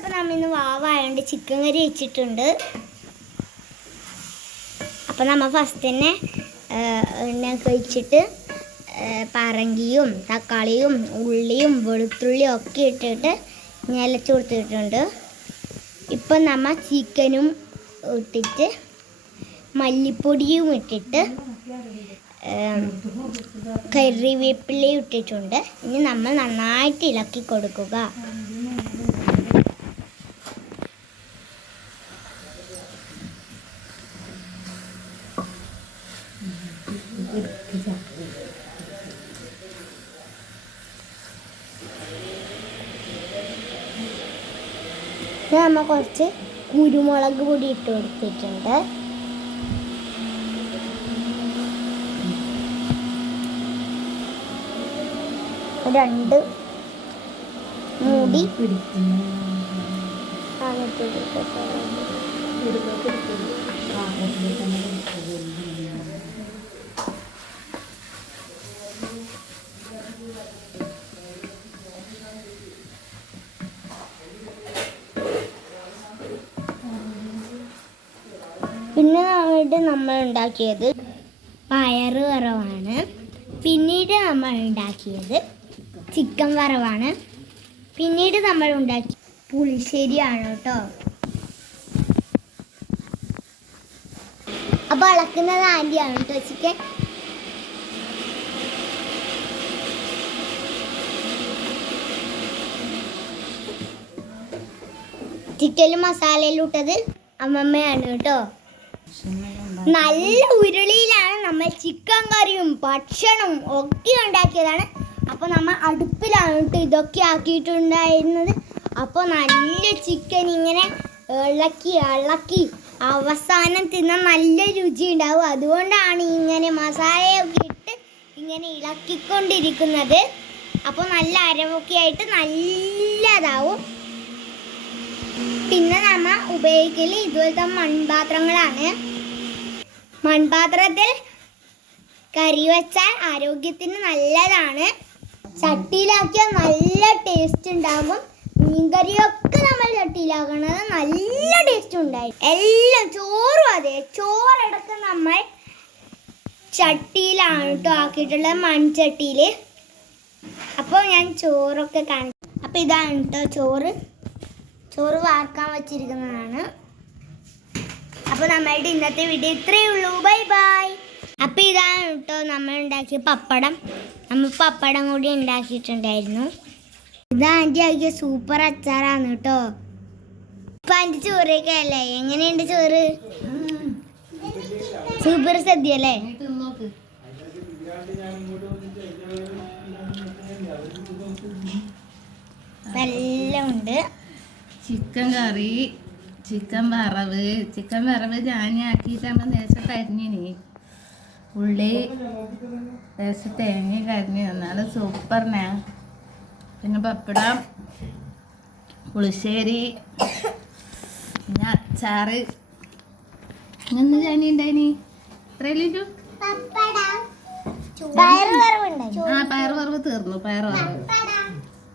അപ്പോൾ നമ്മൾ ഇന്ന് വാവായതുകൊണ്ട് ചിക്കൻ കറി വെച്ചിട്ടുണ്ട്. അപ്പോൾ നമ്മൾ ഫസ്റ്റ് തന്നെ എണ്ണ കഴിച്ചിട്ട് പറങ്കിയും തക്കാളിയും ഉള്ളിയും വെളുത്തുള്ളിയും ഒക്കെ ഇട്ടിട്ട് ഞലച്ച് കൊടുത്തിട്ടുണ്ട്. ഇപ്പം നമ്മൾ ചിക്കനും ഇട്ടിട്ട് മല്ലിപ്പൊടിയും ഇട്ടിട്ട് കറിവേപ്പിലയും ഇട്ടിട്ടുണ്ട്. ഇനി നമ്മൾ നന്നായിട്ട് ഇളക്കി കൊടുക്കുക. ഇനി നമ്മൾ കുറച്ച് കുരുമുളക് പൊടി ഇട്ട് കൊടുത്തിട്ടുണ്ട്. രണ്ട് മൂടി. അങ്ങോട്ട് പിന്നെ അവിടെ നമ്മൾ ഉണ്ടാക്കിയത് പയർ വറവാണ്. പിന്നീട് നമ്മൾ ഉണ്ടാക്കിയത് ചിക്കൻ വറവാണ്. പിന്നീട് നമ്മൾ ഉണ്ടാക്കി പുളിശ്ശേരിയാണ് കേട്ടോ. അപ്പൊ അളക്കുന്നത് ആന്റിയാണ് കേട്ടോ ചിക്കൻ. ചിക്കനും മസാലയിലും ഇട്ടത് അമ്മമ്മയാണ് കേട്ടോ. നല്ല ഉരുളിയിലാണ് നമ്മൾ ചിക്കൻ കറിയും ഭക്ഷണവും ഒക്കെ ഉണ്ടാക്കിയതാണ്. അപ്പോൾ നമ്മൾ അടുപ്പിലാണ് കേട്ടോ ഇതൊക്കെ ആക്കിയിട്ടുണ്ടായിരുന്നത്. അപ്പോൾ നല്ല ചിക്കൻ ഇങ്ങനെ ഇളക്കി ഇളക്കി അവസാനം തിന്നാൻ നല്ല രുചി ഉണ്ടാവും. അതുകൊണ്ടാണ് ഇങ്ങനെ മസാലയൊക്കെ ഇട്ട് ഇങ്ങനെ ഇളക്കിക്കൊണ്ടിരിക്കുന്നത്. അപ്പോൾ നല്ല അരവൊക്കെ ആയിട്ട് നല്ലതാവും. പിന്നെ നമ്മൾ ഉപയോഗിക്കൽ ഇതുപോലത്തെ മൺപാത്രങ്ങളാണ്. മൺപാത്രത്തിൽ കറി വെച്ചാൽ ആരോഗ്യത്തിന് നല്ലതാണ്. ചട്ടിയിലാക്കിയാൽ നല്ല ടേസ്റ്റ് ഉണ്ടാകും. മീൻകറിയൊക്കെ നമ്മൾ ചട്ടിയിലാക്കണത് നല്ല ടേസ്റ്റ് ഉണ്ടായി. എല്ലാം ചോറും അതെ. ചോറടക്കം നമ്മൾ ചട്ടിയിലാണ് കേട്ടോ ആക്കിയിട്ടുള്ളത് മൺചട്ടിയിൽ അപ്പോൾ ഞാൻ ചോറൊക്കെ കാണിച്ചു അപ്പോൾ ഇതാണ് കേട്ടോ ചോറ്. ചോറ് വാർക്കാൻ വെച്ചിരിക്കുന്നതാണ്. അപ്പോൾ നമ്മളുടെ ഇന്നത്തെ വീഡിയോ ഇത്രയേ ഉള്ളൂ. ബൈ ബൈ അപ്പോൾ ഇതാണ് കേട്ടോ നമ്മൾ ഉണ്ടാക്കിയ പപ്പടം. നമ്മൾ പപ്പടം കൂടി ഉണ്ടാക്കിയിട്ടുണ്ടായിരുന്നു. ഇത് ആന്റി ആക്കിയ സൂപ്പർ അച്ചാറാണ് കേട്ടോ. ഇപ്പം ആന്റി ചോറൊക്കെ അല്ലേ എങ്ങനെയുണ്ട് ചോറ്? സൂപ്പർ സദ്യ അല്ലേ? എല്ലാം ഉണ്ട്. ചിക്കൻ കറി ചിക്കൻ വറവ്. ചിക്കൻ വറവ് ഞാനാക്കിയിട്ടാകുമ്പോൾ ദേശം കരിഞ്ഞിനി. ഉള്ളി ദേശം തേങ്ങ കരിഞ്ഞ് എന്നാലും സൂപ്പറിനാ പിന്നെ പപ്പടം പുളിശ്ശേരി പിന്നെ അച്ചാറ്. ഇന്ന് ജാനി ഉണ്ടായിനി എത്രയില്ലു ആ പയർ വറവ് തീർന്നു. പയർ വറവ്.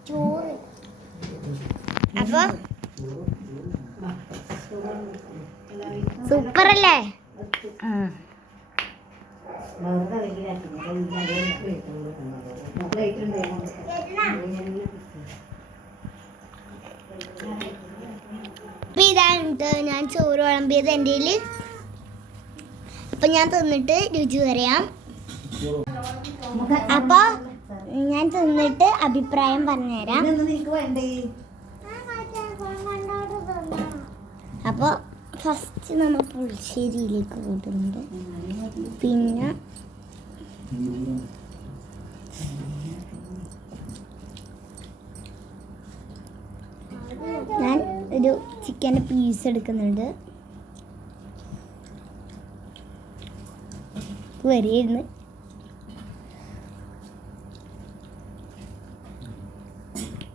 ചോറ്. സൂപ്പർ അല്ലേ ഇതാണ് ഞാൻ ചോറ് വിളമ്പിയത് എന്റെ കയ്യിൽ അപ്പൊ ഞാൻ തിന്നിട്ട് രുചി പറയാം. അപ്പൊ ഞാൻ തിന്നിട്ട് അഭിപ്രായം പറഞ്ഞുതരാം. അപ്പോൾ ഫസ്റ്റ് നമ്മൾ പുളിശ്ശേരിയിലേക്ക് കൂട്ടുന്നുണ്ട് പിന്നെ ഞാൻ ഒരു ചിക്കന്റെ പീസ് എടുക്കുന്നുണ്ട്. വരെയായിരുന്നു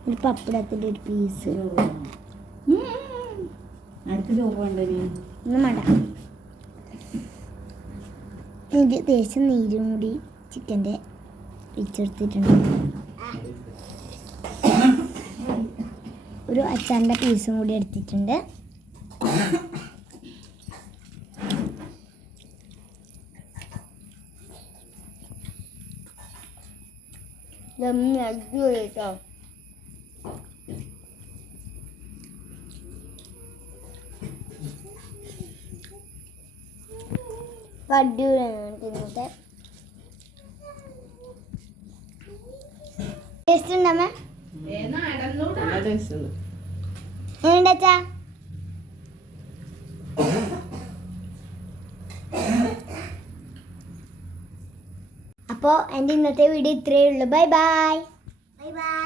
ഒരു പപ്പടത്തിന്റെ ഒരു പീസ് ഇത് ദേശം നീരും കൂടി ചിക്കന്റെ വെച്ചെടുത്തിട്ടുണ്ട് ഒരു അച്ചാറിന്റെ പീസും കൂടി എടുത്തിട്ടുണ്ട്. അടിപൊളി കേട്ടോ അടിപൊളിയാണ് തിന്നിട്ട് ടേസ്റ്റ് ഉണ്ടമ്മ എങ്ങനെയുണ്ടാച്ചാ അപ്പോൾ എന്റെ ഇന്നത്തെ വീഡിയോ ഇത്രയേ ഉള്ളൂ. Bye bye. Bye bye.